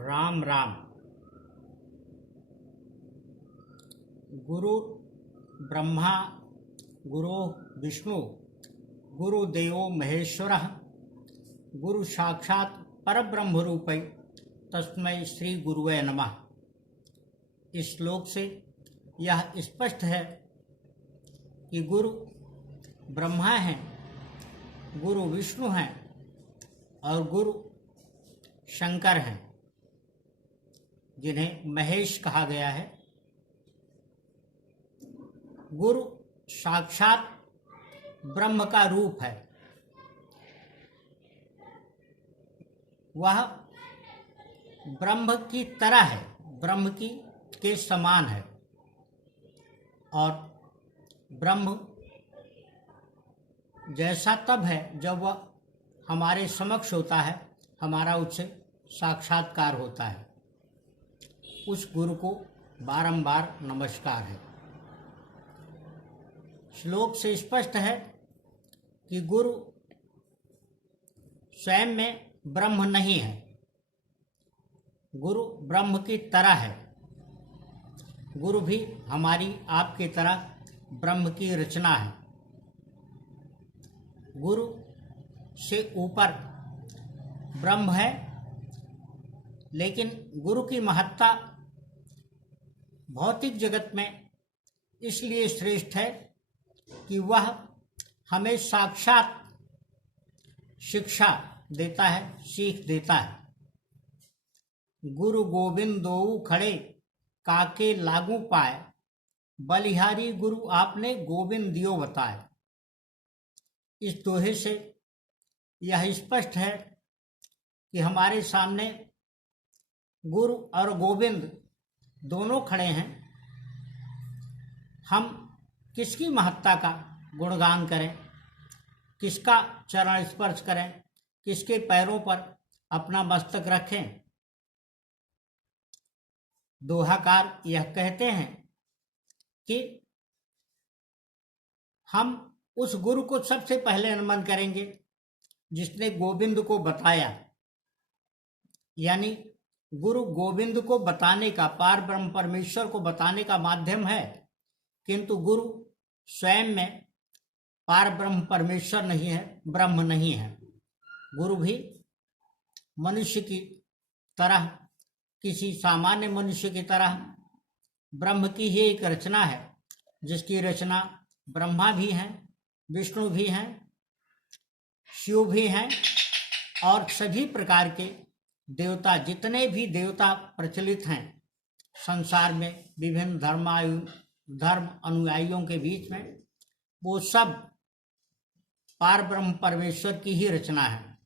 राम राम। गुरु ब्रह्मा गुरु विष्णु गुरुदेवो महेश्वरः गुरु साक्षात् परब्रह्म रूपै तस्मै श्री गुरुवे नमः। इस श्लोक से यह स्पष्ट है कि गुरु ब्रह्मा हैं, गुरु विष्णु हैं और गुरु शंकर हैं, जिन्हें महेश कहा गया है। गुरु साक्षात ब्रह्म का रूप है। वह ब्रह्म की तरह है, ब्रह्म के समान है। और ब्रह्म जैसा तब है जब वह हमारे समक्ष होता है, हमारा उससे साक्षात्कार होता है। उस गुरु को बारंबार नमस्कार है। श्लोक से स्पष्ट है कि गुरु स्वयं में ब्रह्म नहीं है, गुरु ब्रह्म की तरह है। गुरु भी हमारी आपकी तरह ब्रह्म की रचना है। गुरु से ऊपर ब्रह्म है, लेकिन गुरु की महत्ता भौतिक जगत में इसलिए श्रेष्ठ है कि वह हमें साक्षात शिक्षा देता है, सीख देता है। गुरु गोविंद दोऊ खड़े काके लागू पाए, बलिहारी गुरु आपने गोविंद दियो बताए। इस दोहे से यह स्पष्ट है कि हमारे सामने गुरु और गोविंद दोनों खड़े हैं। हम किसकी महत्ता का गुणगान करें, किसका चरण स्पर्श करें, किसके पैरों पर अपना मस्तक रखें। दोहाकार यह कहते हैं कि हम उस गुरु को सबसे पहले नमन करेंगे जिसने गोविंद को बताया। यानी गुरु गोविंद को बताने का, पार ब्रह्म परमेश्वर को बताने का माध्यम है, किंतु गुरु स्वयं में पार ब्रह्म परमेश्वर नहीं है, ब्रह्म नहीं है। गुरु भी मनुष्य की तरह, किसी सामान्य मनुष्य की तरह ब्रह्म की ही एक रचना है, जिसकी रचना ब्रह्मा भी हैं, विष्णु भी हैं, शिव भी हैं और सभी प्रकार के देवता, जितने भी देवता प्रचलित हैं संसार में विभिन्न धर्म अनुयायियों के बीच में, वो सब पार ब्रह्म परमेश्वर की ही रचना है।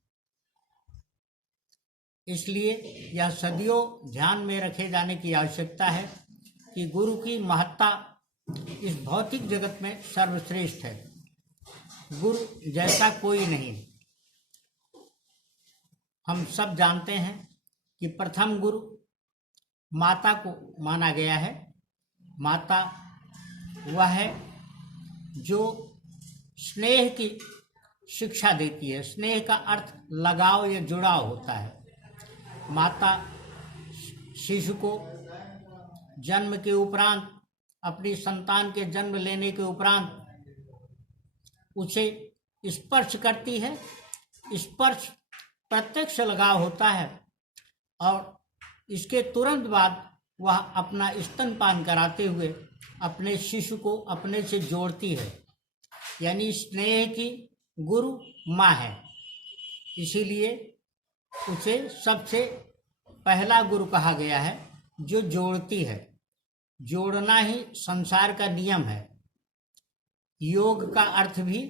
इसलिए यह सदियों ध्यान में रखे जाने की आवश्यकता है कि गुरु की महत्ता इस भौतिक जगत में सर्वश्रेष्ठ है। गुरु जैसा कोई नहीं। हम सब जानते हैं कि प्रथम गुरु माता को माना गया है। माता वह है जो स्नेह की शिक्षा देती है। स्नेह का अर्थ लगाव या जुड़ाव होता है। माता शिशु को जन्म के उपरांत, अपनी संतान के जन्म लेने के उपरांत उसे स्पर्श करती है। स्पर्श प्रत्यक्ष लगाव होता है और इसके तुरंत बाद वह अपना स्तनपान कराते हुए अपने शिशु को अपने से जोड़ती है। यानी स्नेह की गुरु माँ है। इसीलिए उसे सबसे पहला गुरु कहा गया है, जो जोड़ती है। जोड़ना ही संसार का नियम है। योग का अर्थ भी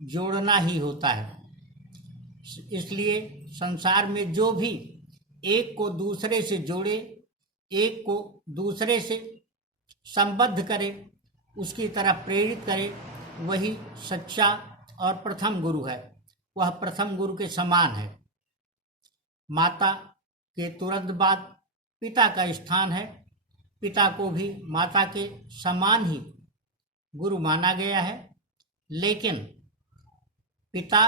जोड़ना ही होता है। इसलिए संसार में जो भी एक को दूसरे से जोड़े, एक को दूसरे से संबद्ध करे, उसकी तरफ प्रेरित करे, वही सच्चा और प्रथम गुरु है। वह प्रथम गुरु के समान है। माता के तुरंत बाद पिता का स्थान है। पिता को भी माता के समान ही गुरु माना गया है, लेकिन पिता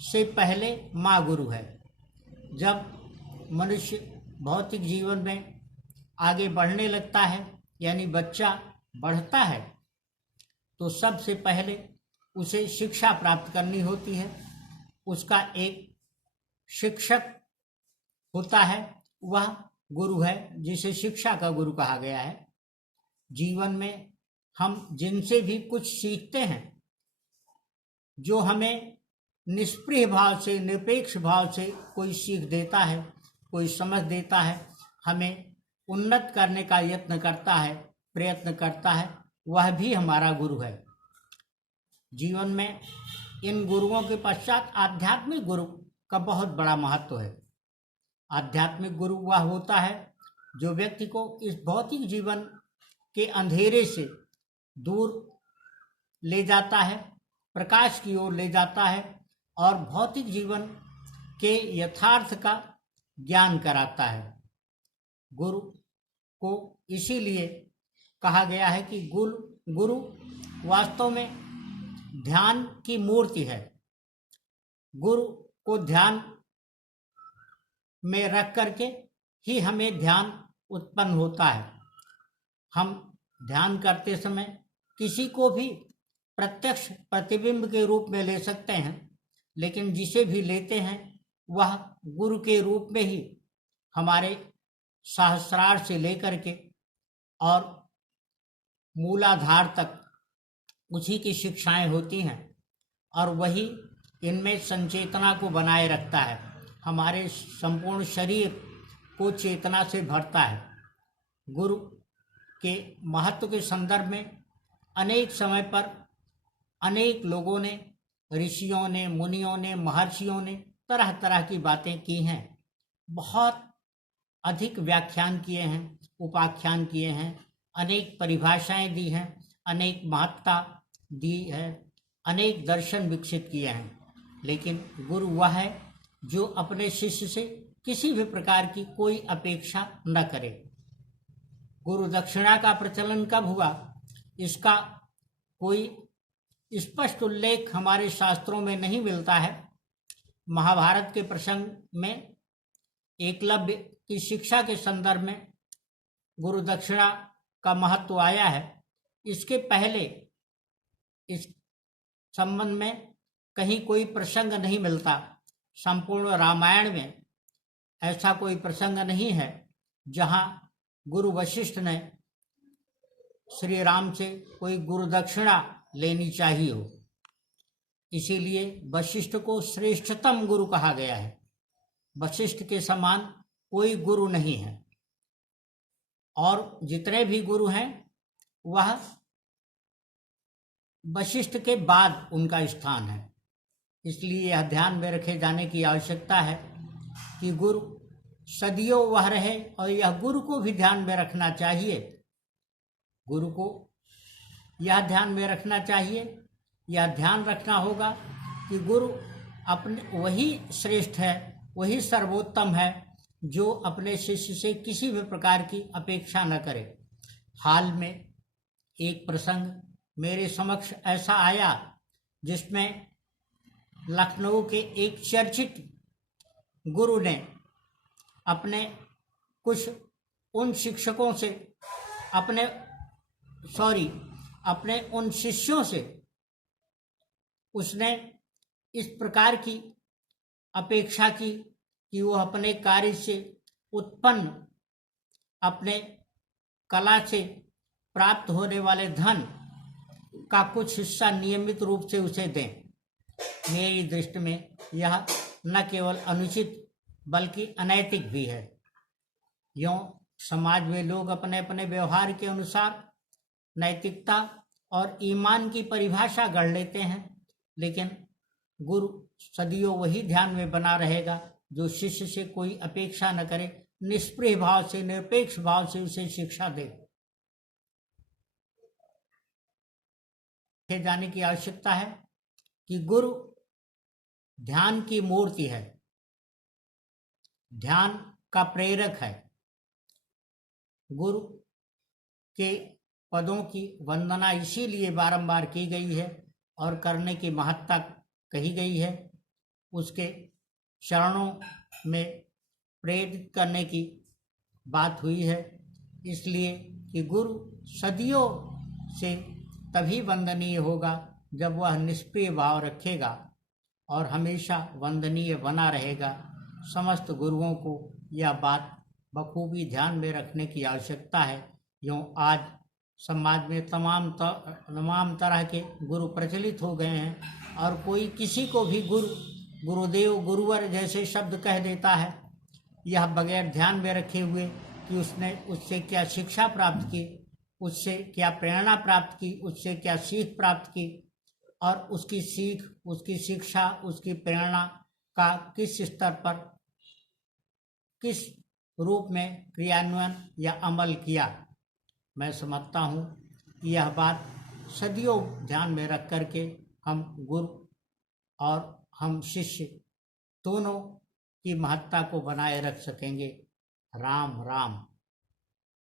से पहले माँ गुरु है। जब मनुष्य भौतिक जीवन में आगे बढ़ने लगता है, यानी बच्चा बढ़ता है, तो सबसे पहले उसे शिक्षा प्राप्त करनी होती है। उसका एक शिक्षक होता है, वह गुरु है, जिसे शिक्षा का गुरु कहा गया है। जीवन में हम जिनसे भी कुछ सीखते हैं, जो हमें निष्प्रिय भाव से, निरपेक्ष भाव से कोई सीख देता है, कोई समझ देता है, हमें उन्नत करने का यत्न करता है, प्रयत्न करता है, वह भी हमारा गुरु है। जीवन में इन गुरुओं के पश्चात आध्यात्मिक गुरु का बहुत बड़ा महत्व है। आध्यात्मिक गुरु वह होता है जो व्यक्ति को इस भौतिक जीवन के अंधेरे से दूर ले जाता है, प्रकाश की ओर ले जाता है और भौतिक जीवन के यथार्थ का ज्ञान कराता है। गुरु को इसीलिए कहा गया है कि गुरु वास्तव में ध्यान की मूर्ति है। गुरु को ध्यान में रख करके ही हमें ध्यान उत्पन्न होता है। हम ध्यान करते समय किसी को भी प्रत्यक्ष प्रतिबिंब के रूप में ले सकते हैं, लेकिन जिसे भी लेते हैं वह गुरु के रूप में ही हमारे सहस्रार से लेकर के और मूलाधार तक उसी की शिक्षाएं होती हैं और वही इनमें संचेतना को बनाए रखता है, हमारे संपूर्ण शरीर को चेतना से भरता है। गुरु के महत्व के संदर्भ में अनेक समय पर अनेक लोगों ने, ऋषियों ने, मुनियों ने, महर्षियों ने तरह तरह की बातें की हैं, बहुत अधिक व्याख्यान किए हैं, उपाख्यान किए हैं, अनेक परिभाषाएं दी हैं, अनेक महत्ता दी है, अनेक दर्शन विकसित किए हैं। लेकिन गुरु वह है जो अपने शिष्य से किसी भी प्रकार की कोई अपेक्षा न करे। गुरु दक्षिणा का प्रचलन कब हुआ, इसका कोई स्पष्ट उल्लेख हमारे शास्त्रों में नहीं मिलता है। महाभारत के प्रसंग में एकलव्य की शिक्षा के संदर्भ में गुरु दक्षिणा का महत्व आया है। इसके पहले इस संबंध में कहीं कोई प्रसंग नहीं मिलता। संपूर्ण रामायण में ऐसा कोई प्रसंग नहीं है जहां गुरु वशिष्ठ ने श्री राम से कोई गुरु दक्षिणा लेनी चाहिए हो। इसीलिए वशिष्ठ को श्रेष्ठतम गुरु कहा गया है। वशिष्ठ के समान कोई गुरु नहीं है और जितने भी गुरु हैं वह वशिष्ठ के बाद उनका स्थान है। इसलिए यह ध्यान में रखे जाने की आवश्यकता है कि गुरु सदियों वह रहे और यह गुरु को भी ध्यान में रखना चाहिए। गुरु को यह ध्यान में रखना चाहिए, यह ध्यान रखना होगा कि गुरु अपने वही श्रेष्ठ है, वही सर्वोत्तम है जो अपने शिष्य से किसी भी प्रकार की अपेक्षा न करे। हाल में एक प्रसंग मेरे समक्ष ऐसा आया जिसमें लखनऊ के एक चर्चित गुरु ने अपने कुछ उन शिक्षकों से अपने उन शिष्यों से उसने इस प्रकार की अपेक्षा की कि वो अपने कार्य से उत्पन्न अपने कला से प्राप्त होने वाले धन का कुछ हिस्सा नियमित रूप से उसे दें। मेरी दृष्टि में यह न केवल अनुचित बल्कि अनैतिक भी है। यूँ समाज में लोग अपने अपने व्यवहार के अनुसार नैतिकता और ईमान की परिभाषा गढ़ लेते हैं, लेकिन गुरु सदियों वही ध्यान में बना रहेगा जो शिष्य से कोई अपेक्षा न करे, निष्प्रिय भाव से, निरपेक्ष भाव से उसे शिक्षा दे। जाने की आवश्यकता है कि गुरु ध्यान की मूर्ति है, ध्यान का प्रेरक है। गुरु के पदों की वंदना इसीलिए बारंबार की गई है और करने की महत्ता कही गई है। उसके चरणों में प्रेरित करने की बात हुई है, इसलिए कि गुरु सदियों से तभी वंदनीय होगा जब वह निष्प्रिय भाव रखेगा और हमेशा वंदनीय बना रहेगा। समस्त गुरुओं को यह बात बखूबी ध्यान में रखने की आवश्यकता है। यूँ आज समाज में तमाम तरह के गुरु प्रचलित हो गए हैं और कोई किसी को भी गुरु, गुरुदेव, गुरुवर जैसे शब्द कह देता है, यह बगैर ध्यान में रखे हुए कि उसने उससे क्या शिक्षा प्राप्त की, उससे क्या प्रेरणा प्राप्त की, उससे क्या सीख प्राप्त की और उसकी सीख, उसकी शिक्षा, उसकी प्रेरणा का किस स्तर पर, किस रूप में क्रियान्वयन या अमल किया। मैं समझता हूँ कि यह बात सदियों ध्यान में रख करके हम गुरु और हम शिष्य दोनों की महत्ता को बनाए रख सकेंगे। राम राम।